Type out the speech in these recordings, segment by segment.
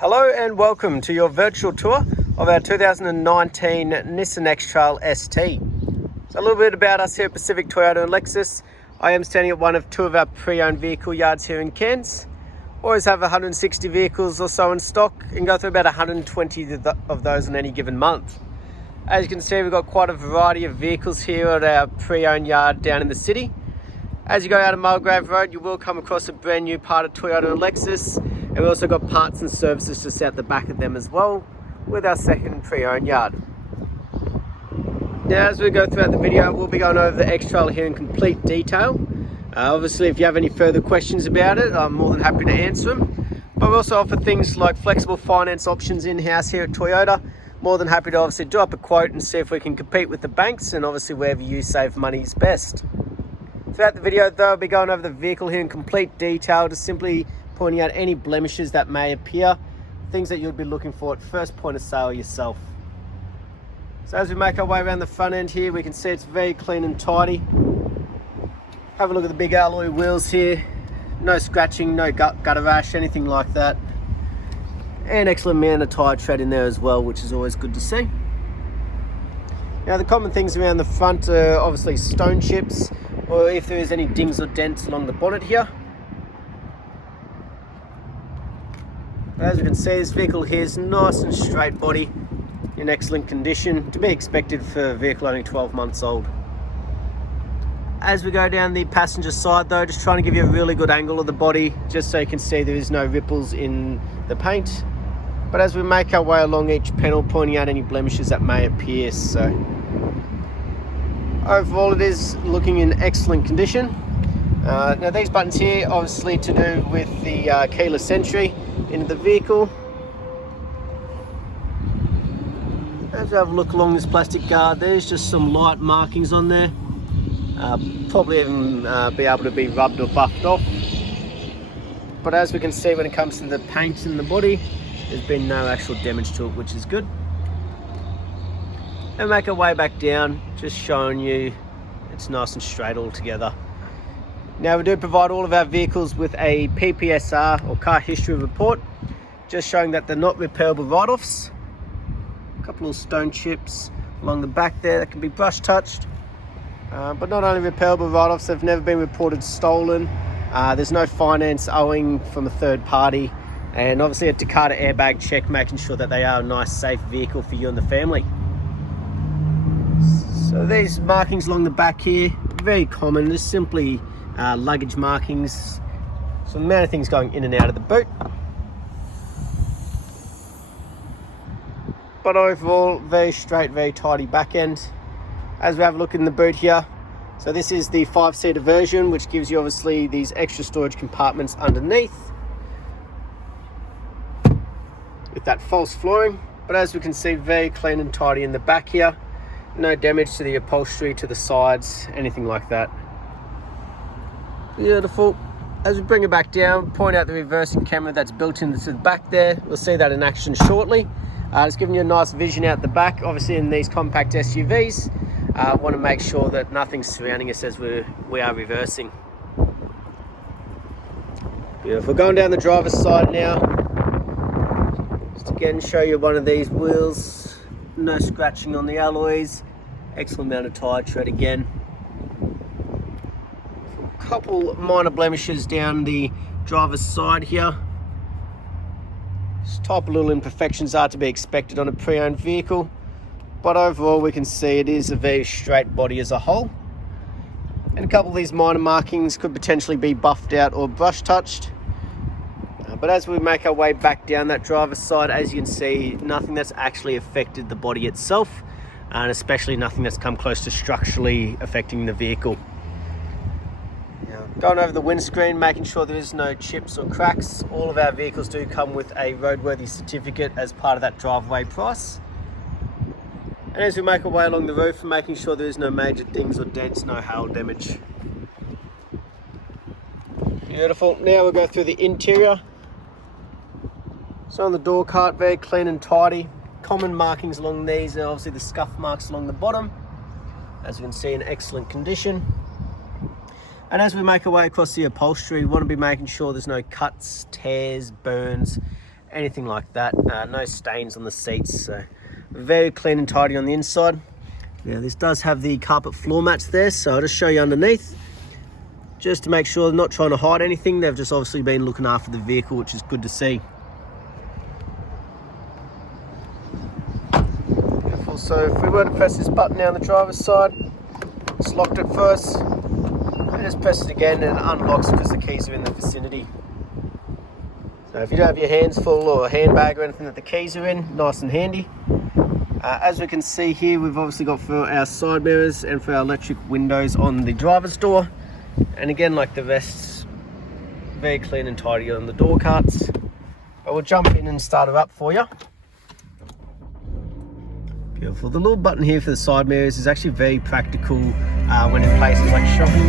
Hello and welcome to your virtual tour of our 2019 Nissan X-Trail ST. So a little bit about us here at Pacific Toyota and Lexus. I am standing at one of two of our pre-owned vehicle yards here in Cairns. Always have 160 vehicles or so in stock and go through about 120 of those in any given month. As you can see, we've got quite a variety of vehicles here at our pre-owned yard down in the city. As you go out of Mulgrave Road, you will come across a brand new part of Toyota and Lexus. And we also got parts and services just out the back of them as well, with our second pre-owned yard. Now, as we go throughout the video, we'll be going over the X-Trail here in complete detail. Obviously, if you have any further questions about it, I'm more than happy to answer them. But we also offer things like flexible finance options in-house here at Toyota. More than happy to obviously do up a quote and see if we can compete with the banks, and obviously wherever you save money is best. Throughout the video, though, I'll be going over the vehicle here in complete detail, just simply pointing out any blemishes that may appear, things that you'll be looking for at first point of sale yourself. So as we make our way around the front end here, we can see it's very clean and tidy. Have a look at the big alloy wheels here. No scratching, no gutter rash, anything like that. And excellent amount of tyre tread in there as well, which is always good to see. Now, the common things around the front are obviously stone chips, or if there is any dings or dents along the bonnet here. As you can see, this vehicle here is nice and straight body, in excellent condition, to be expected for a vehicle only 12 months old. As we go down the passenger side though, just trying to give you a really good angle of the body, just so you can see there is no ripples in the paint. But as we make our way along each panel, pointing out any blemishes that may appear. So overall, it is looking in excellent condition. Now, these buttons here, obviously to do with the keyless entry into the vehicle. As we have a look along this plastic guard, there's just some light markings on there. Probably even be able to be rubbed or buffed off. But as we can see, when it comes to the paint in the body, there's been no actual damage to it, which is good. And make our way back down, just showing you it's nice and straight all together. Now, we do provide all of our vehicles with a PPSR or car history report, just showing that they're not repairable write-offs. A couple of stone chips along the back there that can be brush touched. But not only repairable write-offs, they've never been reported stolen. There's no finance owing from a third party. And obviously a Takata airbag check, making sure that they are a nice, safe vehicle for you and the family. So these markings along the back here, very common, just simply luggage markings. So the amount of things going in and out of the boot. But overall, very straight, very tidy back end. As we have a look in the boot here, so this is the 5-seater version, which gives you obviously these extra storage compartments underneath with that false flooring. But as we can see, very clean and tidy in the back here. No damage to the upholstery, to the sides, anything like that. Beautiful. As we bring it back down, point out the reversing camera that's built into the back there. We'll see that in action shortly. It's giving you a nice vision out the back. Obviously, in these compact SUVs, want to make sure that nothing's surrounding us as we are reversing. Beautiful. Going down the driver's side now. Just again, show you one of these wheels. No scratching on the alloys. Excellent amount of tyre tread again. A couple minor blemishes down the driver's side here. This type of little imperfections are to be expected on a pre-owned vehicle. But overall, we can see it is a very straight body as a whole. And a couple of these minor markings could potentially be buffed out or brush touched. But as we make our way back down that driver's side, as you can see, nothing that's actually affected the body itself, and especially nothing that's come close to structurally affecting the vehicle. Now, going over the windscreen, making sure there is no chips or cracks. All of our vehicles do come with a roadworthy certificate as part of that driveway price. And as we make our way along the roof, making sure there is no major dings or dents, no hail damage. Beautiful. Now we'll go through the interior. So on the door cart, very clean and tidy. Common markings along these are obviously the scuff marks along the bottom. As you can see, in excellent condition. And as we make our way across the upholstery, we want to be making sure there's no cuts, tears, burns, anything like that. No stains on the seats, so very clean and tidy on the inside. Now this does have the carpet floor mats there, so I'll just show you underneath, just to make sure they're not trying to hide anything. They've just obviously been looking after the vehicle, which is good to see. Beautiful. So if we were to press this button down the driver's side, it's locked at first, and just press it again and it unlocks because the keys are in the vicinity. So if you don't have your hands full or a handbag or anything that the keys are in, nice and handy. As we can see here, we've obviously got for our side mirrors and for our electric windows on the driver's door. And again, like the rest, very clean and tidy on the door carts. But we'll jump in and start it up for you. Beautiful. The little button here for the side mirrors is actually very practical when in places like shopping.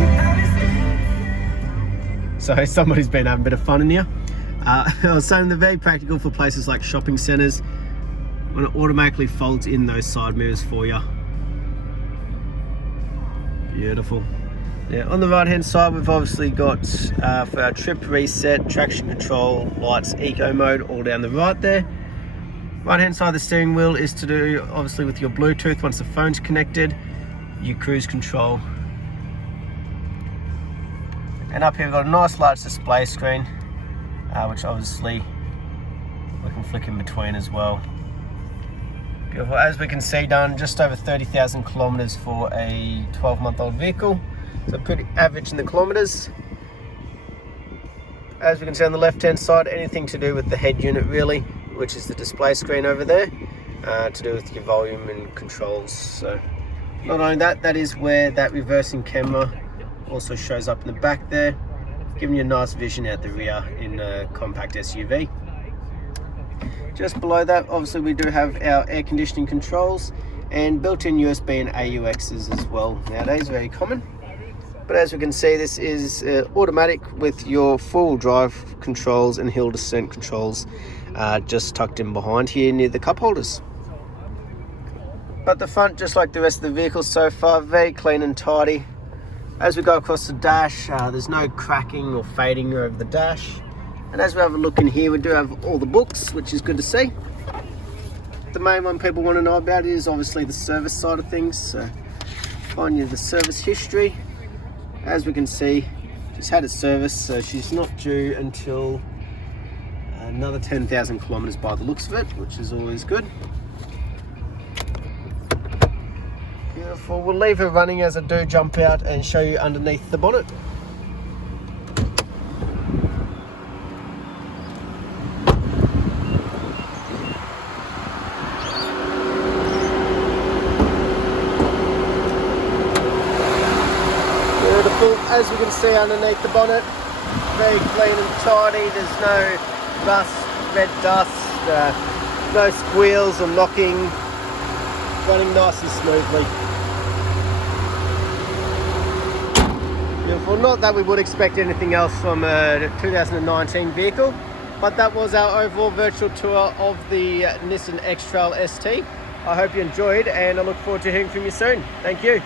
So somebody's been having a bit of fun in here. I was saying they're very practical for places like shopping centres, when it automatically folds in those side mirrors for you. Beautiful. Now on the right hand side, we've obviously got for our trip reset, traction control, lights, eco mode, all down the right there. Right hand side of the steering wheel is to do obviously with your Bluetooth. Once the phone's connected, your cruise control. And up here we've got a nice large display screen, which obviously we can flick in between as well. Beautiful. As we can see, done just over 30,000 kilometers for a 12-month-old vehicle. So pretty average in the kilometers. As we can see on the left-hand side, anything to do with the head unit really, which is the display screen over there, to do with your volume and controls. So not only that, that is where that reversing camera also shows up in the back there, giving you a nice vision out the rear in a compact SUV. Just below that, obviously we do have our air conditioning controls and built-in USB and AUXs as well. Nowadays, very common. But as we can see, this is automatic with your four-wheel drive controls and hill descent controls just tucked in behind here near the cup holders. But the front, just like the rest of the vehicle so far, very clean and tidy. As we go across the dash, there's no cracking or fading over the dash. And as we have a look in here, we do have all the books, which is good to see. The main one people want to know about is obviously the service side of things. So find you the service history. As we can see, she's had a service, so she's not due until another 10,000 kilometers by the looks of it, which is always good. Beautiful. We'll leave her running as I do jump out and show you underneath the bonnet. Beautiful. As we can see underneath the bonnet, very clean and tidy. There's no rust, red dust, no squeals or knocking, running nice and smoothly. Beautiful. Not that we would expect anything else from a 2019 vehicle, but that was our overall virtual tour of the Nissan X-Trail ST. I hope you enjoyed, and I look forward to hearing from you soon. Thank you.